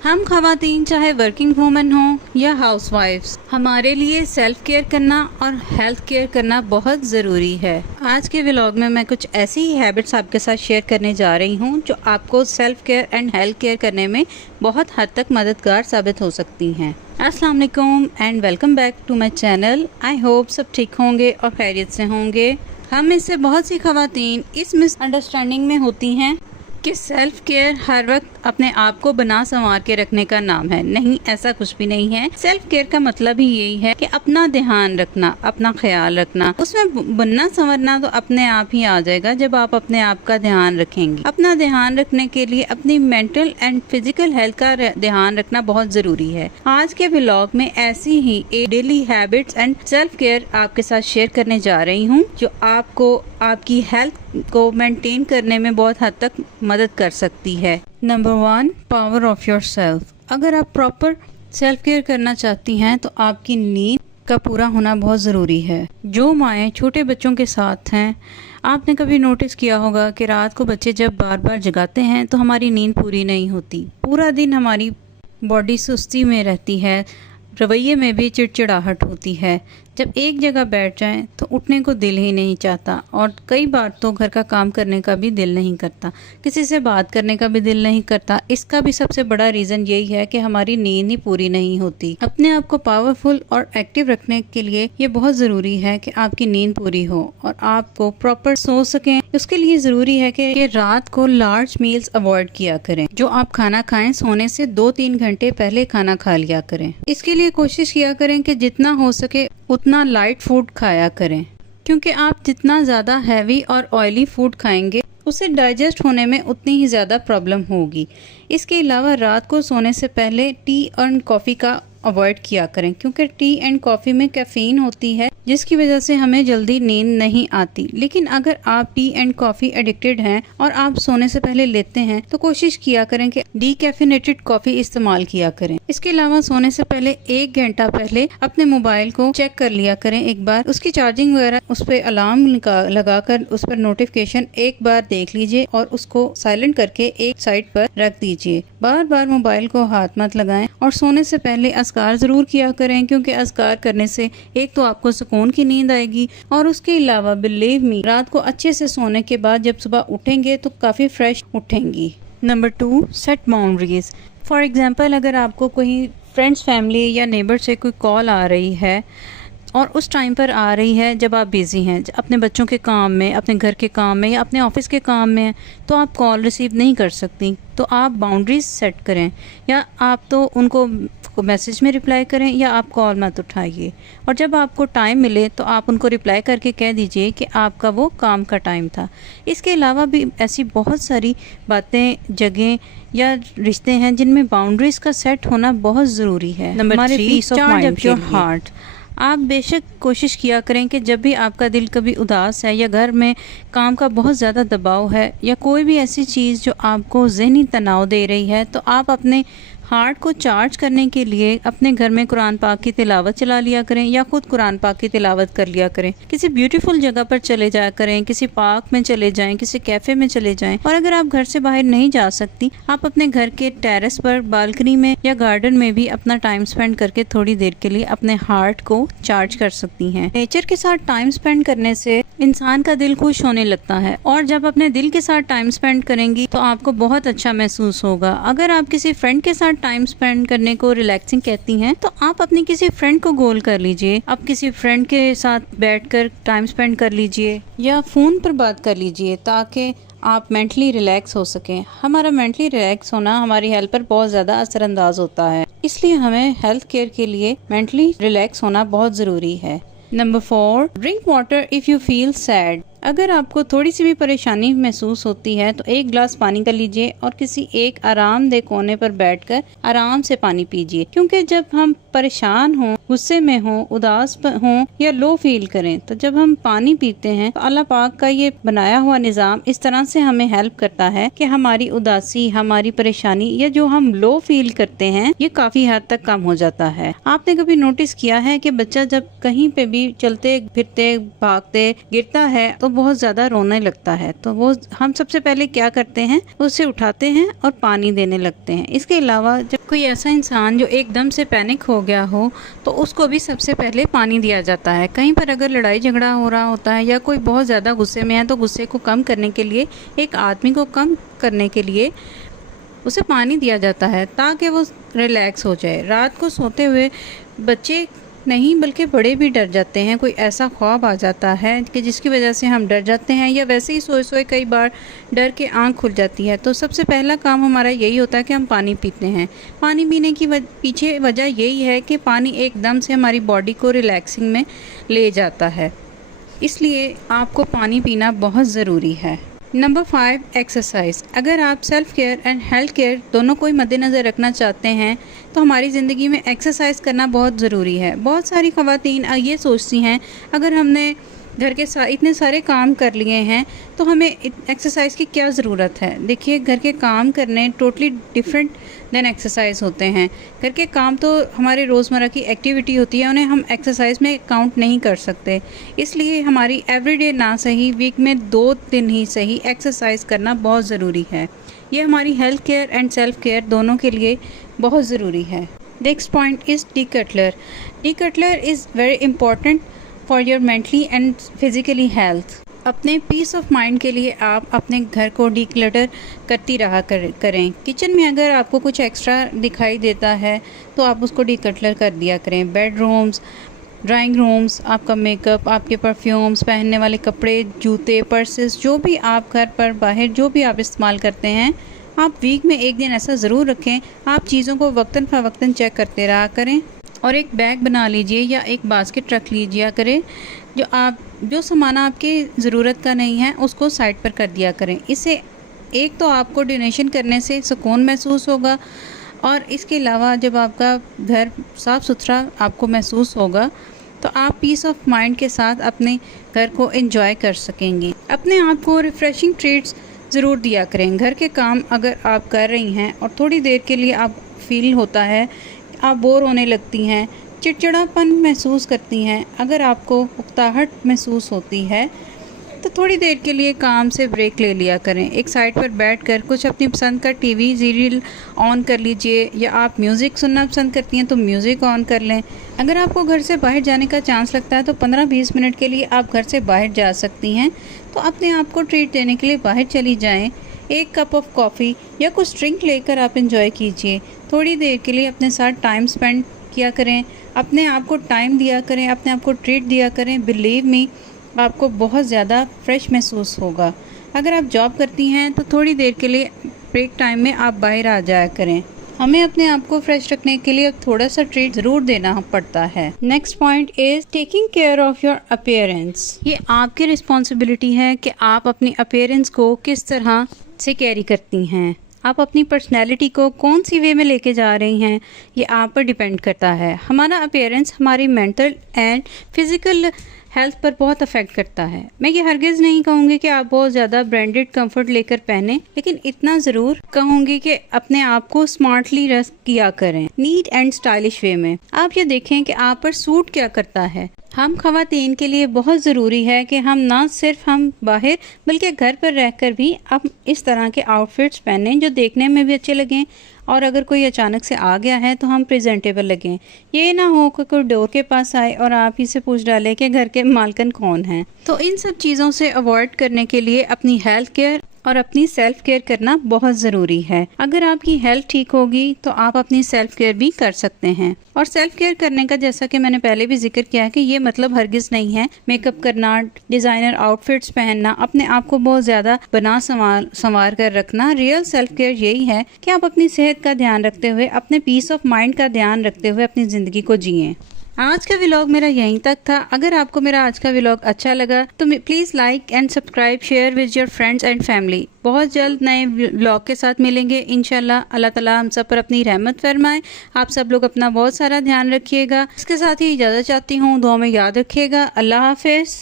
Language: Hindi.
हम ख़वातीन चाहे वर्किंग वूमेन हो या हाउसवाइफ्स, हमारे लिए सेल्फ केयर करना और हेल्थ केयर करना बहुत ज़रूरी है। आज के व्लॉग में मैं कुछ ऐसी ही हैबिट्स आपके साथ शेयर करने जा रही हूँ जो आपको self care and health care करने में बहुत हद तक मददगार साबित हो सकती हैं। अस्सलाम वालेकुम and welcome back to my channel. I hope सब ठीक होंगे और खैरियत से होंगे। हम में से बहुत सी ख़वातीन इस मिसअंडरस्टैंडिंग में होती हैं कि सेल्फ केयर हर वक्त अपने आप को बना संवार के रखने का नाम है। नहीं, ऐसा कुछ भी नहीं है। सेल्फ केयर का मतलब ही यही है कि अपना ध्यान रखना, अपना ख्याल रखना। उसमें बनना संवरना तो अपने आप ही आ जाएगा जब आप अपने आप का ध्यान रखेंगे। अपना ध्यान रखने के लिए अपनी मेंटल एंड फिजिकल हेल्थ का ध्यान रखना बहुत जरूरी है। आज के व्लॉग में ऐसी ही एक daily habits and self care आपके साथ शेयर करने जा रही हूँ जो आपको आपकी हेल्थ को मेंटेन करने में बहुत हद तक मदद कर सकती है। Number 1, power of your self. अगर आप प्रॉपर सेल्फ केयर करना चाहती हैं तो आपकी नींद का पूरा होना बहुत ज़रूरी है। जो माएँ छोटे बच्चों के साथ हैं, आपने कभी नोटिस किया होगा कि रात को बच्चे जब बार बार जगाते हैं तो हमारी नींद पूरी नहीं होती। पूरा दिन हमारी बॉडी सुस्ती में रहती है, रवैये में भी चिड़चिड़ाहट होती है। जब एक जगह बैठ जाएं तो उठने को दिल ही नहीं चाहता और कई बार तो घर का काम करने का भी दिल नहीं करता, किसी से बात करने का भी दिल नहीं करता। इसका भी सबसे बड़ा रीज़न यही है कि हमारी नींद ही पूरी नहीं होती। अपने आप को पावरफुल और एक्टिव रखने के लिए ये बहुत ज़रूरी है कि आपकी नींद पूरी हो और आपको प्रॉपर सो सकें। उसके लिए ज़रूरी है कि रात को लार्ज मील्स अवॉइड किया करें। जो आप खाना खाएं सोने से 2-3 घंटे पहले खाना खा लिया करें। इसके लिए कोशिश किया करें कि जितना हो सके उतना लाइट फूड खाया करें, क्योंकि आप जितना ज़्यादा हैवी और ऑयली फूड खाएंगे उसे डाइजेस्ट होने में उतनी ही ज़्यादा प्रॉब्लम होगी। इसके अलावा रात को सोने से पहले टी और कॉफ़ी का अवॉइड किया करें, क्योंकि टी एंड कॉफ़ी में कैफीन होती है जिसकी वजह से हमें जल्दी नींद नहीं आती। लेकिन अगर आप टी एंड कॉफ़ी एडिक्टेड हैं और आप सोने से पहले लेते हैं तो कोशिश किया करें कि डीकैफिनेटेड कॉफ़ी इस्तेमाल किया करें। इसके अलावा सोने से पहले 1 घंटा पहले अपने मोबाइल को चेक कर लिया करें एक बार, उसकी चार्जिंग वगैरह उस पर अलार्म लगाकर उस पर नोटिफिकेशन एक बार देख लीजिए और उसको साइलेंट करके एक साइड पर रख दीजिए। बार बार मोबाइल को हाथ मत लगाएं और सोने से पहले अज़कार ज़रूर किया करें, क्योंकि अज़कार करने से एक तो आपको सुकून की नींद आएगी और उसके अलावा बिलीव मी, रात को अच्छे से सोने के बाद जब सुबह उठेंगे तो काफ़ी फ्रेश उठेंगी। Number 2, set boundaries. For example, अगर आपको कोई फ्रेंड्स, फैमिली या नेबर से कोई कॉल आ रही है और उस टाइम पर आ रही है जब आप बिज़ी हैं, अपने बच्चों के काम में, अपने घर के काम में या अपने ऑफिस के काम में, तो आप कॉल रिसीव नहीं कर सकती, तो आप बाउंड्रीज सेट करें। या आप तो उनको मैसेज में रिप्लाई करें या आप कॉल मत उठाइए, और जब आपको टाइम मिले तो आप उनको रिप्लाई करके कह दीजिए कि आपका वो काम का टाइम था। इसके अलावा भी ऐसी बहुत सारी बातें, जगह या रिश्ते हैं जिनमें बाउंड्रीज का सेट होना बहुत ज़रूरी है। Number 3, charge up your heart. आप बेशक कोशिश किया करें कि जब भी आपका दिल कभी उदास है या घर में काम का बहुत ज़्यादा दबाव है या कोई भी ऐसी चीज़ जो आपको ज़हनी तनाव दे रही है, तो आप अपने हार्ट को चार्ज करने के लिए अपने घर में कुरान पाक की तिलावत चला लिया करें या खुद कुरान पाक की तिलावत कर लिया करें। किसी ब्यूटीफुल जगह पर चले जाया करें, किसी पार्क में चले जाएं, किसी कैफ़े में चले जाएं। और अगर आप घर से बाहर नहीं जा सकती, आप अपने घर के टेरेस पर, बालकनी में या गार्डन में भी अपना टाइम स्पेंड करके थोड़ी देर के लिए अपने हार्ट को चार्ज कर सकती हैं। नेचर के साथ टाइम स्पेंड करने से इंसान का दिल खुश होने लगता है और जब अपने दिल के साथ टाइम स्पेंड करेंगी तो आपको बहुत अच्छा महसूस होगा। अगर आप किसी फ्रेंड के साथ टाइम स्पेंड करने को रिलैक्सिंग कहती हैं तो आप अपनी किसी फ्रेंड को गोल कर लीजिए। आप किसी फ्रेंड के साथ बैठकर टाइम स्पेंड कर लीजिए या फ़ोन पर बात कर लीजिए ताकि आप मेंटली रिलैक्स हो सकें। हमारा मेंटली रिलैक्स होना हमारी हेल्थ पर बहुत ज़्यादा असरअंदाज होता है, इसलिए हमें हेल्थ केयर के लिए मेंटली रिलैक्स होना बहुत ज़रूरी है। Number 4, drink water if you feel sad. अगर आपको थोड़ी सी भी परेशानी महसूस होती है तो 1 गिलास पानी कर लीजिए और किसी एक आरामदेह कोने पर बैठकर आराम से पानी पीजिए, क्योंकि जब हम परेशान हों, गुस्से में हों, उदास हों या लो फील करें तो जब हम पानी पीते हैं तो अल्लाह पाक का ये बनाया हुआ निज़ाम इस तरह से हमें हेल्प करता है कि हमारी उदासी, हमारी परेशानी या जो हम लो फील करते हैं ये काफ़ी हद तक कम हो जाता है। आपने कभी नोटिस किया है कि बच्चा जब कहीं पे भी चलते फिरते भागते गिरता है तो बहुत ज़्यादा रोने लगता है, तो वो हम सबसे पहले क्या करते हैं, उसे उठाते हैं और पानी देने लगते हैं। इसके अलावा जब कोई ऐसा इंसान जो एकदम से पैनिक हो गया हो तो उसको भी सबसे पहले पानी दिया जाता है। कहीं पर अगर लड़ाई झगड़ा हो रहा होता है या कोई बहुत ज़्यादा गुस्से में है तो गुस्से को कम करने के लिए, एक आदमी को कम करने के लिए उसे पानी दिया जाता है ताकि वो रिलैक्स हो जाए। रात को सोते हुए बच्चे नहीं बल्कि बड़े भी डर जाते हैं। कोई ऐसा ख्वाब आ जाता है कि जिसकी वजह से हम डर जाते हैं, या वैसे ही सोए सोए कई बार डर के आंख खुल जाती है। तो सबसे पहला काम हमारा यही होता है कि हम पानी पीते हैं। पानी पीने की पीछे वजह यही है कि पानी एकदम से हमारी बॉडी को रिलैक्सिंग में ले जाता है, इसलिए आपको पानी पीना बहुत ज़रूरी है। Number 5, exercise. अगर आप self care and health care दोनों को ही मद्देनज़र रखना चाहते हैं तो हमारी ज़िंदगी में एक्सरसाइज करना बहुत ज़रूरी है। बहुत सारी ख़वातीन ये सोचती हैं अगर हमने घर के इतने सारे काम कर लिए हैं तो हमें एक्सरसाइज की क्या ज़रूरत है। देखिए, घर के काम करने टोटली डिफरेंट देन एक्सरसाइज होते हैं। घर के काम तो हमारे रोज़मर्रा की एक्टिविटी होती है, उन्हें हम एक्सरसाइज में काउंट नहीं कर सकते। इसलिए हमारी एवरीडे ना सही, वीक में 2 दिन ही सही एक्सरसाइज करना बहुत ज़रूरी है। ये हमारी health care and self care दोनों के लिए बहुत ज़रूरी है। Next point is declutter. Declutter is very important for your mentally and physically health. अपने पीस ऑफ माइंड के लिए आप अपने घर को डीक्लटर करती रहा करें। किचन में अगर आपको कुछ एक्स्ट्रा दिखाई देता है तो आप उसको डीक्लटर कर दिया करें। बेडरूम्स, ड्राइंग रूम्स, आपका मेकअप, आपके परफ्यूम्स, पहनने वाले कपड़े, जूते, पर्सेस, जो भी आप घर पर बाहर जो भी आप इस्तेमाल करते हैं, आप वीक में 1 दिन ऐसा ज़रूर रखें। आप चीज़ों को वक्तन फ़वक्तन चेक करते रहा करें और एक बैग बना लीजिए या एक बास्केट रख लीजिए करें। जो सामान आपकी ज़रूरत का नहीं है उसको साइड पर कर दिया करें। इससे एक तो आपको डोनेशन करने से सुकून महसूस होगा और इसके अलावा जब आपका घर साफ़ सुथरा आपको महसूस होगा तो आप पीस ऑफ माइंड के साथ अपने घर को एंजॉय कर सकेंगी। अपने आप को रिफ़्रेशिंग ट्रीट्स ज़रूर दिया करें। घर के काम अगर आप कर रही हैं और थोड़ी देर के लिए आप फील होता है, आप बोर होने लगती हैं, चिड़चिड़ापन महसूस करती हैं, अगर आपको उकताहट महसूस होती है तो थोड़ी देर के लिए काम से ब्रेक ले लिया करें। एक साइड पर बैठकर कुछ अपनी पसंद का टीवी सीरियल ऑन कर लीजिए, या आप म्यूज़िक सुनना पसंद करती हैं तो म्यूज़िक ऑन कर लें। अगर आपको घर से बाहर जाने का चांस लगता है तो 15-20 मिनट के लिए आप घर से बाहर जा सकती हैं। तो अपने आप को ट्रीट देने के लिए बाहर चली जाएँ। 1 कप ऑफ कॉफ़ी या कुछ ड्रिंक लेकर आप इंजॉय कीजिए। थोड़ी देर के लिए अपने साथ टाइम स्पेंड किया करें, अपने आप को टाइम दिया करें, अपने आप को ट्रीट दिया करें। बिलीव मी, आपको बहुत ज़्यादा फ्रेश महसूस होगा। अगर आप जॉब करती हैं तो थोड़ी देर के लिए ब्रेक टाइम में आप बाहर आ जाया करें। हमें अपने आप को फ्रेश रखने के लिए थोड़ा सा ट्रीट ज़रूर देना पड़ता है। Next point is taking care of your appearance. ये आपकी रिस्पॉन्सिबिलिटी है कि आप अपनी अपीयरेंस को किस तरह से कैरी करती हैं। आप अपनी पर्सनैलिटी को कौन सी वे में लेके जा रही हैं, ये आप पर डिपेंड करता है। हमारा अपीयरेंस हमारी मेंटल एंड फिज़िकल हेल्थ पर बहुत अफेक्ट करता है। मैं ये हरगिज़ नहीं कहूँगी कि आप बहुत ज़्यादा ब्रांडेड कंफर्ट लेकर पहने, लेकिन इतना ज़रूर कहूँगी कि अपने आप को स्मार्टली रख किया करें, नीट एंड स्टाइलिश वे में। आप ये देखें कि आप पर सूट क्या करता है। हम ख़वातीन के लिए बहुत ज़रूरी है कि हम ना सिर्फ हम बाहर बल्कि घर पर रहकर भी हम इस तरह के आउटफिट्स पहनें जो देखने में भी अच्छे लगें, और अगर कोई अचानक से आ गया है तो हम प्रेजेंटेबल लगें। ये ना हो कि कोई डोर के पास आए और आप ही से पूछ डालें कि घर के मालकन कौन हैं। तो इन सब चीज़ों से अवॉइड करने के लिए अपनी हेल्थ केयर और अपनी सेल्फ केयर करना बहुत ज़रूरी है। अगर आपकी हेल्थ ठीक होगी तो आप अपनी सेल्फ केयर भी कर सकते हैं। और सेल्फ केयर करने का, जैसा कि मैंने पहले भी जिक्र किया है, कि ये मतलब हरगिज़ नहीं है मेकअप करना, डिज़ाइनर आउटफिट्स पहनना, अपने आप को बहुत ज़्यादा बना संवार कर रखना। रियल सेल्फ केयर यही है कि आप अपनी सेहत का ध्यान रखते हुए, अपने पीस ऑफ माइंड का ध्यान रखते हुए अपनी ज़िंदगी को जिएं। आज का व्लॉग मेरा यहीं तक था। अगर आपको मेरा आज का व्लॉग अच्छा लगा तो please like and subscribe, share with your friends and family. बहुत जल्द नए व्लॉग के साथ मिलेंगे इंशाल्लाह। अल्लाह ताला हम सब पर अपनी रहमत फरमाए। आप सब लोग अपना बहुत सारा ध्यान रखिएगा। इसके साथ ही इजाज़त चाहती हूँ। दुआ में याद रखिएगा। अल्लाह हाफिज़।